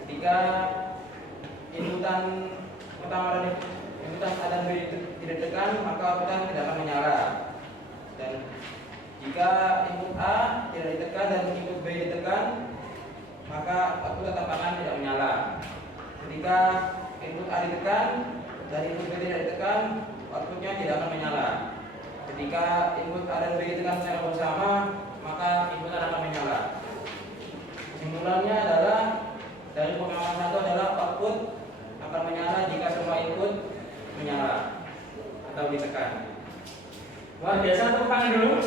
Ketika inputan pertama dan inputan A dan B tidak ditekan, maka outputan tidak akan menyala. Dan jika input A tidak ditekan dan input B ditekan, maka output tetap akan tidak menyala. Ketika input A ditekan dan input B tidak ditekan, outputnya tidak akan menyala. Ketika input A dan B ditekan secara bersama, maka input A akan menyala. Kesimpulannya adalah dari pengamatan itu adalah output akan menyala jika semua input menyala atau ditekan. Luar biasa, tepuk tangan dulu.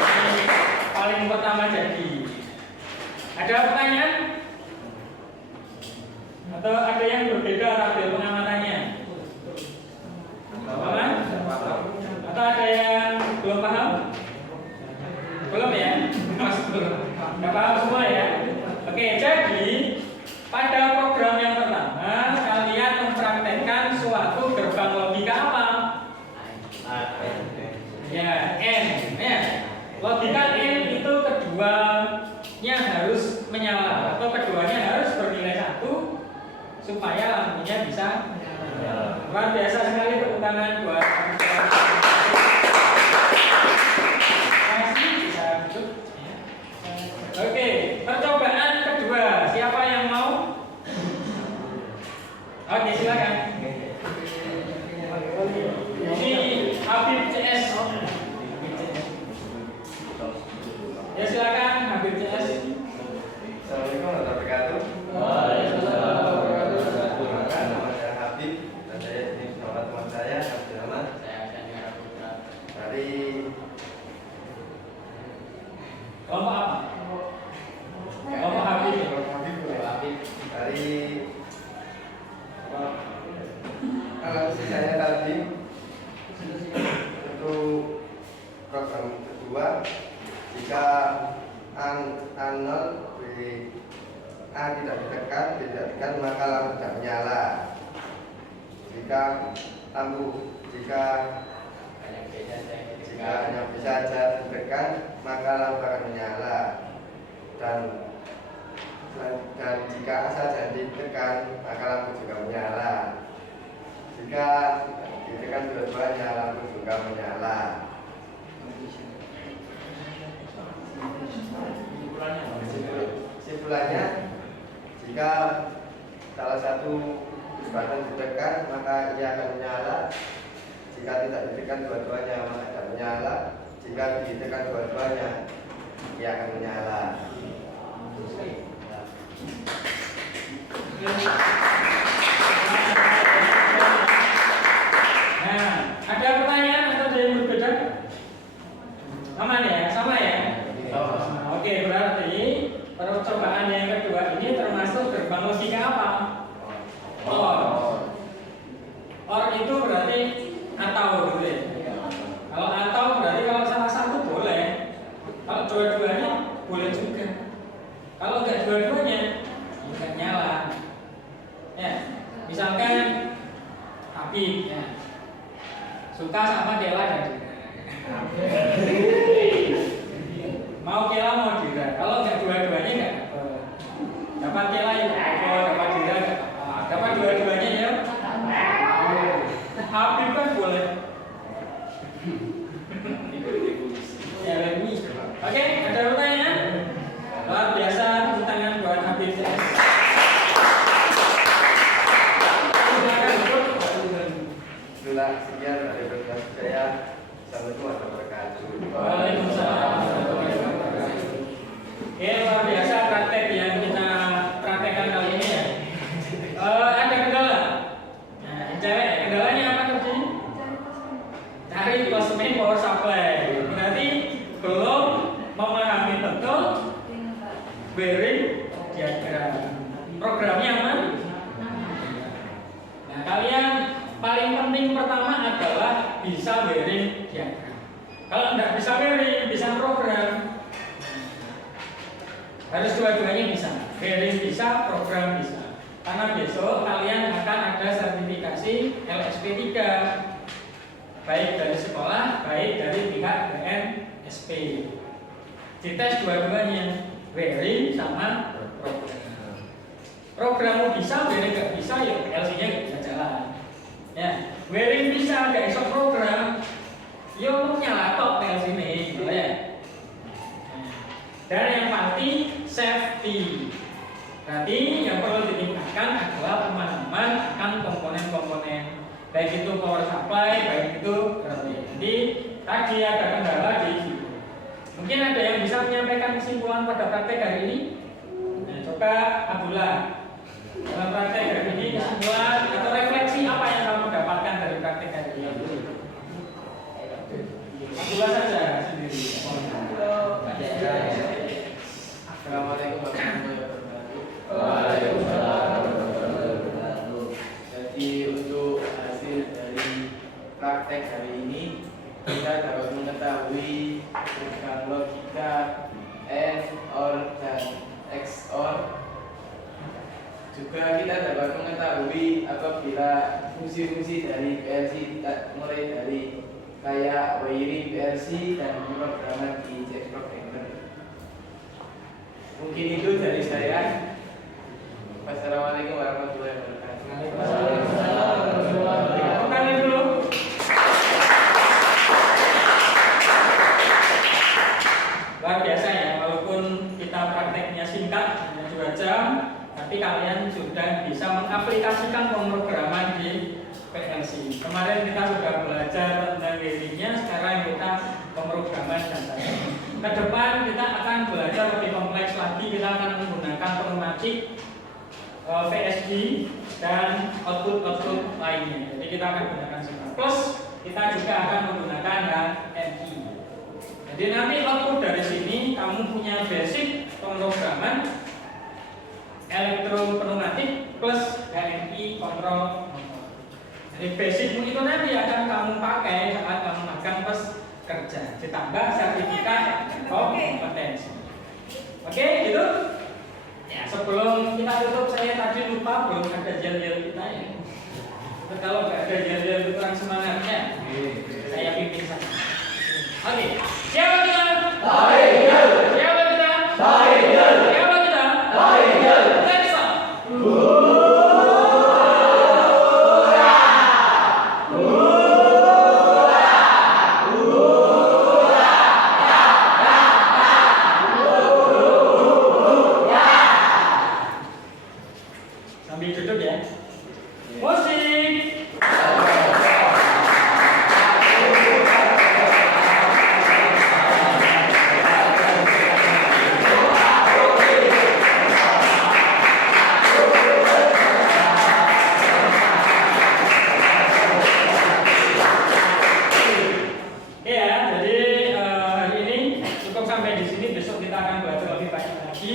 Ini paling pertama jadi. Ada pertanyaan? Atau ada yang berbeda hasil pengamatannya? Paham? Atau ada yang belum paham? Belum ya? Masih belum. Nggak paham semua ya? Oke, jadi pada program yang pertama kalian mempraktekkan suatu gerbang logika apa? Ya, N. Ya. Logika N itu keduanya harus menyala atau keduanya harus bernilai 1 supaya lampunya bisa menyala. Luar biasa sekali, tepuk tangan buat bisa duduk. Oke, percobaan kedua. Siapa yang mau? Oke, silakan. Ini Habib CS. Ya, silakan Habib CS. Assalamualaikum warahmatullahi wabarakatuh. Waalaikumsalam warahmatullahi wabarakatuh. Nama saya Habib dan saya ini bersama teman saya Abdul Rahman. Dari Kelompok apa? Kelompok Habib. dari analisis saya tadi untuk program kedua, jika A0 A tidak ditekan maka lampu tidak menyala. Jika hanya bisa saja ditekan maka lampu akan menyala. Dan jika A saja ditekan maka lampu juga menyala. Jika ditekan dua-duanya lampu juga menyala. Kesimpulannya, jika salah satu button ditekan maka ia akan menyala. Jika tidak ditekan dua-duanya maka tidak menyala. Jika ditekan dua-duanya, ia akan menyala. Nah, ada pertanyaan atau ada yang berbeda? Aman ya? Sama ya? Nah, oke, berarti percobaan yang kedua ini termasuk gerbang logika apa? OR. OR itu berarti atau gitu ya. Kalau atau berarti kalau salah satu boleh. Kalau dua-duanya boleh juga. Kalau enggak dua-duanya enggak nyala. Ya, misalkan Habib ya. Suka sama Kela dan Dira. Mau Kela mau Dira. Kalau enggak dua-duanya enggak apa. Dapat Kela ya apa, dapat Dira enggak apa. Dapat dua-duanya ya. Habib kan boleh. Ya, Remi. Oke, ada pertanyaan? Luar biasa, tepuk tangan buat Habib. Itulah sekian dari presentasi saya. Assalamualaikum warahmatullahi wabarakatuh. Waalaikumsalam warahmatullahi wabarakatuh. Oke, luar biasa praktek yang kita praktekkan kali ini ya. Ada kendala. Nah, cewek kendalanya apa tadi? Cari plasma power supply. Berarti belum memahami betul bearing diagram. Programnya apa? Nah, kalian paling penting pertama adalah bisa bearing diagram. Kalau tidak bisa bearing, bisa program. Harus dua-duanya bisa. Bearing bisa, program bisa. Karena besok kalian akan ada sertifikasi LSP 3. Baik dari sekolah, baik dari pihak BNSP. Dites dua-duanya, bearing sama program. Programmu bisa, bearing nggak bisa, ya PLC-nya nggak bisa jalan. Ya, bearing bisa, nggak bisa program, ya nyala tok PLC ini, gitu ya. Dan yang pasti safety. Berarti yang perlu ditingkatkan adalah pemahaman akan komponen-komponen, baik itu power supply, baik itu relay. Jadi tadi ada kendala di situ. Mungkin ada yang bisa menyampaikan kesimpulan pada praktek hari ini. Nah, coba Abdullah, dalam praktek hari ini kesimpulan atau refleksi apa yang kamu dapatkan dari praktek hari ini? Abdullah saja sendiri. Assalamualaikum warahmatullahi wabarakatuh. Waalaikumsalam warahmatullahi wabarakatuh. Jadi untuk hasil dari praktek hari ini kita dapat mengetahui program logika AND, OR, dan XOR. Juga kita dapat mengetahui apabila fungsi-fungsi dari PLC mulai dari kayak wiring PLC dan pemrograman di Jack Programmer. Mungkin itu dari saya. Wassalamualaikum warahmatullahi wabarakatuh. Tepuk dulu. Luar biasa ya, walaupun kita prakteknya singkat hanya 2 jam, tapi kalian sudah bisa mengaplikasikan pemrograman di PLC. Kemarin kita sudah belajar tentang wiringnya, sekarang kita pemrograman datanya. Ke depan kita akan belajar lebih kompleks lagi, kita akan menggunakan pneumatik, VSD, dan output lainnya. Jadi kita akan menggunakan semua. Plus kita juga akan menggunakan HMI. Jadi nanti output dari sini kamu punya basic pemrograman elektropneumatik plus HMI kontrol motor. Jadi basicmu itu nanti akan kamu pakai saat kamu magang pas kerja, ditambah sertifikat kompetensi. Oke, gitu. Ya, sebelum kita tutup, saya tadi lupa belum ada yel-yel kita ya. Kalau nggak ada yel-yel kurang semangatnya, saya pimpin saja. Oke, siapa kita? Siapa kita? Siapa kita? Let's start. Sambil duduk ya. Musik. kita akan belajar lebih banyak lagi.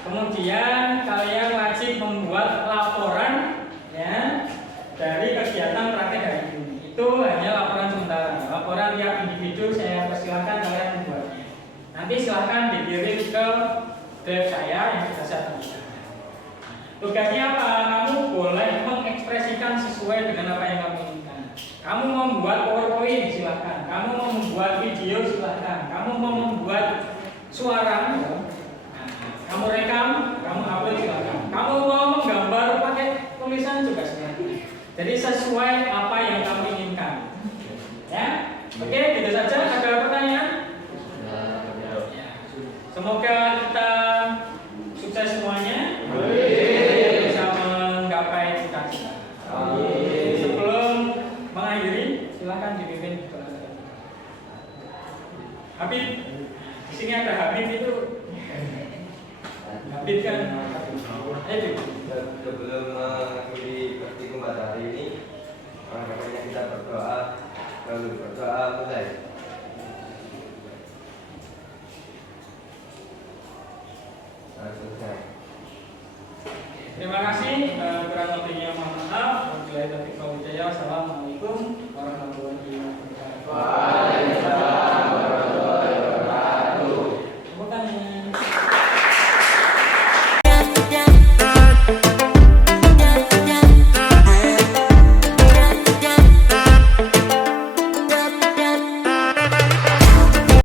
Kemudian kalian wajib membuat laporan ya dari kegiatan praktek hari ini. Itu hanya laporan sementara. Laporan tiap individu saya persilahkan kalian membuatnya. Nanti silahkan dikirim ke drive saya yang sudah saya tuliskan. Tugasnya apa? Kamu boleh mengekspresikan sesuai dengan apa yang kamu inginkan. Kamu mau membuat PowerPoint silahkan. Kamu mau membuat video silahkan. Kamu mau membuat suara, kamu rekam, kamu upload silahkan. Kamu mau menggambar pakai tulisan juga silahkan. Jadi sesuai apa yang kamu inginkan. Ya, oke, gitu saja. Ada pertanyaan? Semoga kita sukses semuanya. Bisa menggapai cita-cita. Sebelum mengakhiri, silahkan dipimpin. Habib, di sini ada Habib itu. Habib kan? Ayo. Sebelum mengakhiri praktikum pada hari ini, makanya kita berdoa, lalu berdoa mulai. Selesai. Terima kasih. Kurang lebihnya mohon maaf. Wabillahi taufiq wal hidayah. Assalamualaikum.